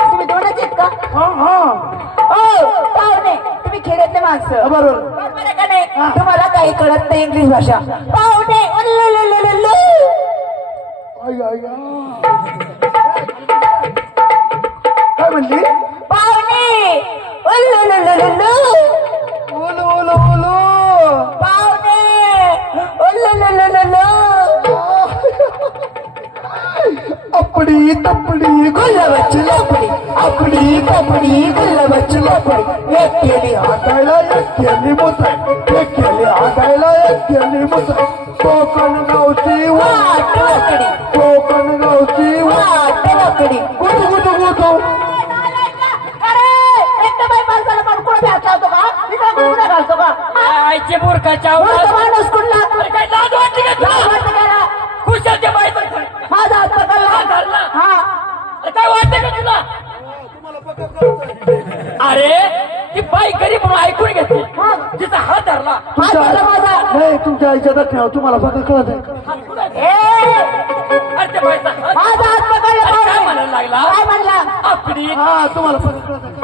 तुम्ही दोनच आहेत का? पाहुणे तुम्ही खेड्यातले माणसं बरोबर. बरोबर का नाही? तुम्हाला काही कळत नाही इंग्लिश भाषा. पाहुणे उल्लुलुलुलु. काय म्हणली? पाहुणे उल्लुलुलुलु. ओलो ओलो ओलो. पाहुणे उल्लुलुलुलु. अपडी तपडी गुलाबाची लपडी आपडी तपडी गुलाबाची लपडी. एक केली हातायला एक केली मुसाय, एक केली हातायला एक केली मुसाय. कोकण गावची वाट वाकडी कोकण गावची वाट वाकडी. कुठू कुठू कुठू. अरे एकटा बाई माणसाला पण कुठे हात लावतो का? इकडे कुठे घालतो का? आईचे मूर्खाच्या मूर्ख माणूस कुठला? अरे काय लाज वाटते का तुला? लाज वाटते का रे? खुशाच्या बाईचा माझा हात पकडला. धरला. हा अरे काय वाटते का तुला? अरे ती बाई गरीब म्हणून ऐकून घेते. तिचा हात धरला. हात धरला माझा. नाही तुमच्या आईच्या दक्षिणावर तुम्हाला फक्त कळत आहे. हात कुठं आहे? ए अरे त्या बाईचा हात. माझा हात पकडला. अरे काय पाहुणे. म्हणायला लागला? काय म्हणला? आपली हा तुम्हाला फक्त कळत आहे.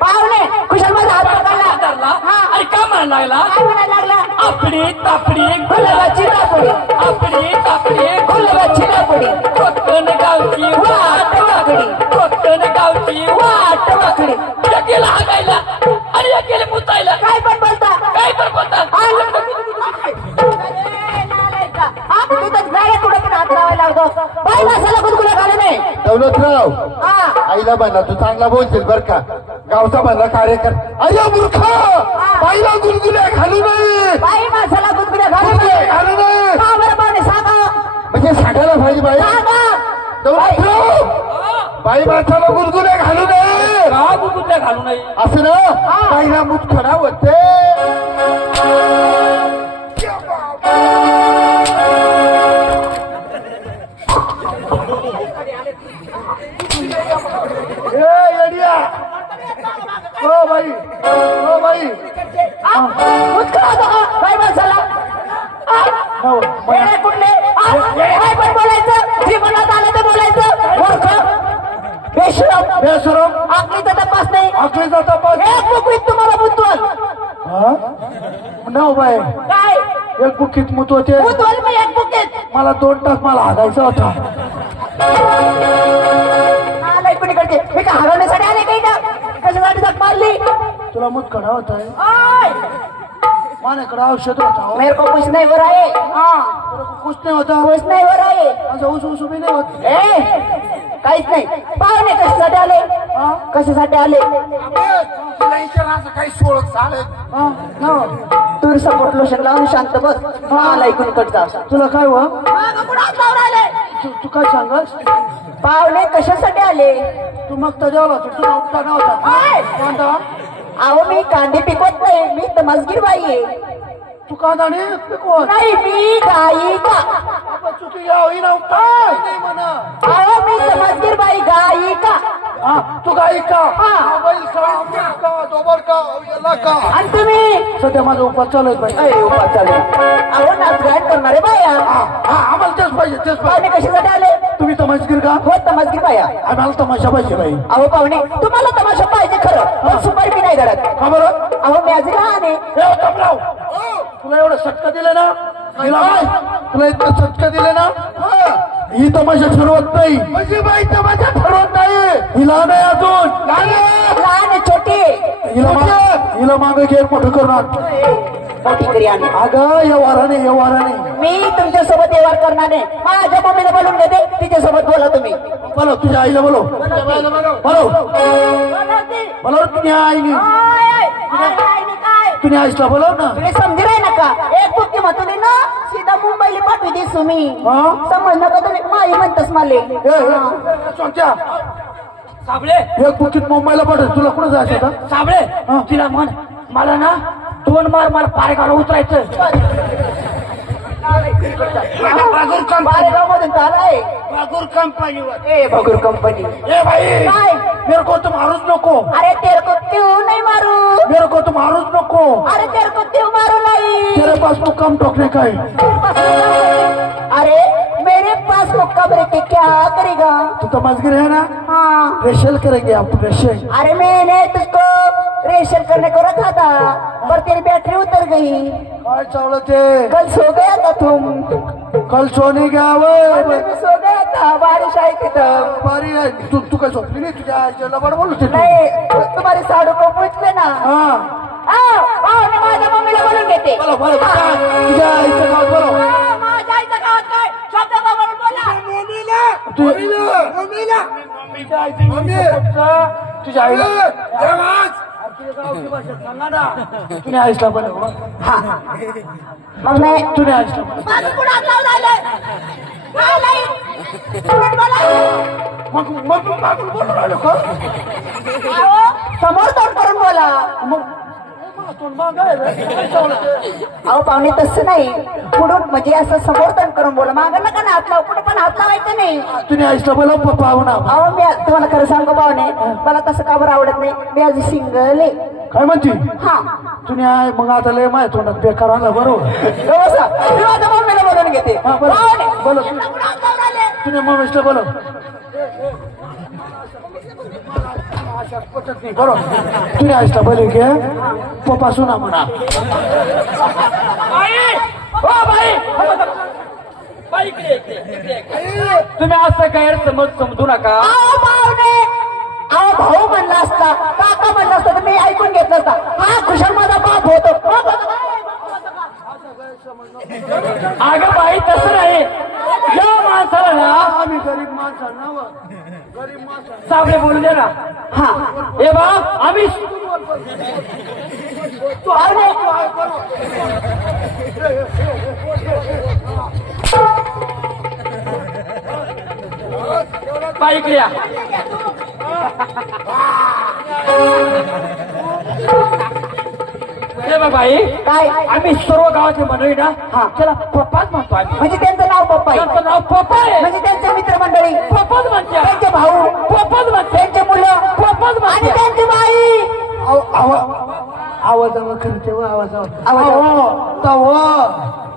पाहुणे कुशल माझा हात पकडला. धरला. हा. अरे काय म्हणायला लागला? काय म्हणायला लागला? आपली तापडी गुलाबाची लापडी आपली तापडी गुलाबाची लापडी. कोकण गावची वाट वाकडी कोकण गावची वाट वाकडी. एकीला हागायला आणि एकीला मुतायला. काय पण बोलता? काय तर बोलतात. तू तर गाड्या कुठे पण हात लावायला लागतो. बाई माणसाला गुदगुल्या घालू नये. दौलतराव हा आईला म्हणला तू चांगला बोलशील बर का. गावचा म्हणला कार्यकर अय्या मूर्ख बाईला गुलगुल्या घालू नये. बाई माणसाला गुदगुल्या घालू गुलगुल्या नये. घालू नये का बरं पाहुणे सांगा? म्हणजे सांगायला पाहिजे बाई. सांगा. दौलतराव बाई माणसाला गुलगुल्या घालू नये का बुकुटल्या घालू नये. असं ना. बाईला मुतखडा होते. येडिया. हो बाई हो बाई. मुस्कुरा होतो का बाई माणसाला? हो, येडे कुठले? काय पण बोलायचं? जी मनात आलं ते बोलायचं. मूर्ख बेशरम बेशरम आखलीचा तपास नाही. आखलीचा तपास. एक बुकवीत तुम्हाला बुद्धवल. नाव बाई काय एक बुकीत मुत होते. बुद्धवल मी एक बुकीत. मला 2 तास मला हागायचा होता. आलाय कुणीकडचे? मी का हरवण्यासाठी आले काही ना? कशासाठी जग मारली? तुला मुतखडा होता है. ओय! माझ्याकडे औषध होता हो. मेरे को कुछ नहीं हो रहा है. हाँ तुला कुछ नाही होता. कुछ नहीं हो रहा है. माझा ऊस ऊस उभी नाही होत. काहीच नाही. पाहुणे कशासाठी आले? कशासाठी आले? तुला विचार असं काही सोळख चालेल. तूर सपोर्ट लोशन लावून शांत बस. आलाय कुणीकडचा? तुला काय व पाहुणे तू काय सांगस. कशासाठी आले? तू मग त्याच्यावर तुला उपटा नव्हता. ओय! कोणता अहो मी कांदे पिकवत नाही. मी तमसगीर बाई आहे. तू कांदा नाही पिकवत. नाही मी गायिका. चुकी यावी ना उपटा नाही म्हणा. अहो मी तमसगीर बाई गायिका. हा तू गाई का. हा. बैल का दोबर का याला का. आणि तुम्ही सध्या माझा उपास चालू आहे बाई. अरे उपास चालू. अहो नाच गायन करणारे बाया. हा आम्हाला तेच पाहिजे तेच पाहिजे. पाहुणे कशासाठी आले? तुम्ही तमाशगीर का. हो तमसगीर बाया. आम्हाला तमाशा पाहिजे बाई. अहो पाहुणे तुम्हाला तमाशा पाहिजे खरं पण सुपारी मी नाही घरात. का बरं. अहो मी आज लहान आहे. ए, कमलाव. तुला एवढं सटका दिलं ना. तुला इतकं सटका दिलं ना. ही तमाशा ठरवत नाही. म्हणजे बाई तमाशा ठरवत नाही. ही लहान आहे अजून. लहान आहे, छोटी आहे. हिला मागे घे मोठं करून आण. मोठी घरी आणली. अगं व्यवहाराने मी तुमच्या सोबत व्यवहार करणार नाही. माझ्या मम्मीला बोलून घेते. तिच्या सोबत बोला तुम्ही. बोलो तुझ्या आईला बोलो. बोलो तुझ्या आईने. तुझ्या आईला बोलव ना. तुम्ही समजी राही नका. एक बुक्की म्हणतो ना सीधा मुंबईला पाठवी दे तुम्ही. हा? समज नका तुम्ही. माई म्हणतस मला. सोच्या साबळे एक बुकीत मुंबईला पाठव. तुला कुठं जायचं होतं. साबळे तिला म्हण मला ना 2 मार मला पारेगावला उतरायचं. बारेगाव मधून आलाय. बागूर कंपनीवर. ए बगूर कंपनी. ए भाई काय? मेरे को तुम मारूच नको. अरे तेरे को क्यों नहीं मारू? मेरे को तुम मारूच नको. अरे तेरे को क्यों मारू नहीं? तेरे को पास मुक्काम ठोकने का है। अरे मेरे पास मौका के क्या करेगा? तू तो मजगिर है ना, हाँ रेशल करेंगे आप, रेशल। अरे मैंने तुझको रेशन करने को रखा था पर तेरी बैटरी उतर गई। काय चावलं ते, कल सो गया था तुम। कल सोनी गया मैं भी सो गया था, बारिश आई थी तब। बारी आहे तू काय झोपली नाही तुझ्या आईच्या लबाड बोलत होती तू. नहीं तुम्हारी साड़ू को पूछ लेना। हा आओ ना माझ्या मम्मीला बोलून घेते। बोलो बोलो तुझ्या आईचं नाव बोलो. माझ्या आईचं गावात काय शब्द बोलून बोला। तुझ्या आईचं तुझ्या आईला तुझ्या आईला बोलव. मग नाही तुझ्या आईला बोलव. माझं पुढे हात लावून राहिलं. काय नाही पुढे बोला. मग मागून बोलून राहिलो का? आओ, समोर तोंड करून बोला. मग तोंड मागाय काय चावलं ते? अहो पाहुणे तसं नाही, पुढून म्हणजे असं समोर तोंड करून बोला. मागं नका ना हात लावू, पुढे पण हात लावायचं नाही. तुझ्या आईला बोलव पाहुणा. अहो मी तुम्हाला खरं सांगू पाहुणे, मला तसं का बरं आवडत नाही. मी आज सिंगल आहे. काय म्हणती हा तुझ्या आई? मग आता लय माहित तोंडात बेकार आला बरोबर. व्यवस्था मी माझ्या मम्मीला बोलून घेते. हा, बोला. पाहुणे, बोला. पुढे हात लावून राहिले. तुझ्या मम्मीला बोलव. बरोबर तुझ्या आईला बोलव घे, पप्पा सुना म्हणा. तुम्ही असं गैरसमज समजू नका. अहो पाहुणे, अहो भाऊ म्हणला असता, काका म्हणला असता तर मी ऐकून घेतलं असता. हा खुशाल माझा बाप होतो. अगं बाई तसं नाही. या माणसाला ना आम्ही गरीब माणसांना गरीब माणसांना साबळे बोलू दे ना. हा ए बा आम्ही पाहुणे बाई इकडे या. हे बघ बाई, काय आम्ही सर्व गावातले मंडळी ना त्याला पप्पाच म्हणतो आम्ही. म्हणजे त्यांचं नाव पप्पा आहे, त्यांचं नाव पप्पा आहे. म्हणजे त्यांचे मित्रमंडळी पप्पाच म्हणते, त्यांचे भाऊ पप्पाच म्हणते, त्यांचे मुलं पप्पाच आणि म्हणते. त्यांची बाई. आवाजावर करते व आवाजावर.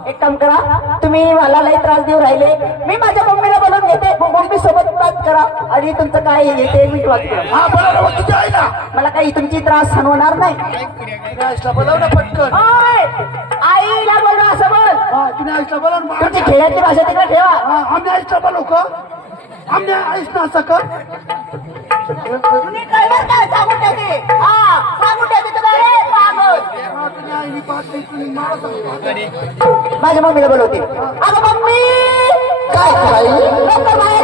एक काम करा, तुम्ही मला लई त्रास देऊ राहिले. मी माझ्या मम्मीला बोलून घेते. मम्मी सोबत बात करा आणि तुमचं काय येते मी वाटतं. हा बोला तुझ्या आईला. मला काही तुमची त्रास सहन होणार नाही. तुझ्या आईला बोलव ना पटकन. ओय, आईला बोलवा असं बोल. हा तुझ्या आईला बोलव ना. तुमची खेळाची भाषा तिकडे ठेवा. हा, आमच्या आईला बोलव का? आमच्या आईस ना असं का? तुम्ही ड्रायव्हर काय सांगून ठेवते. हा सांगून ठेवते तुम्हाला. पागल. हा, तुझ्या आईने पाच नाही, तुम्ही मला सांगता. माझ्या मम्मीला बोलवते. अगं मम्मी काय लवकर बाहेर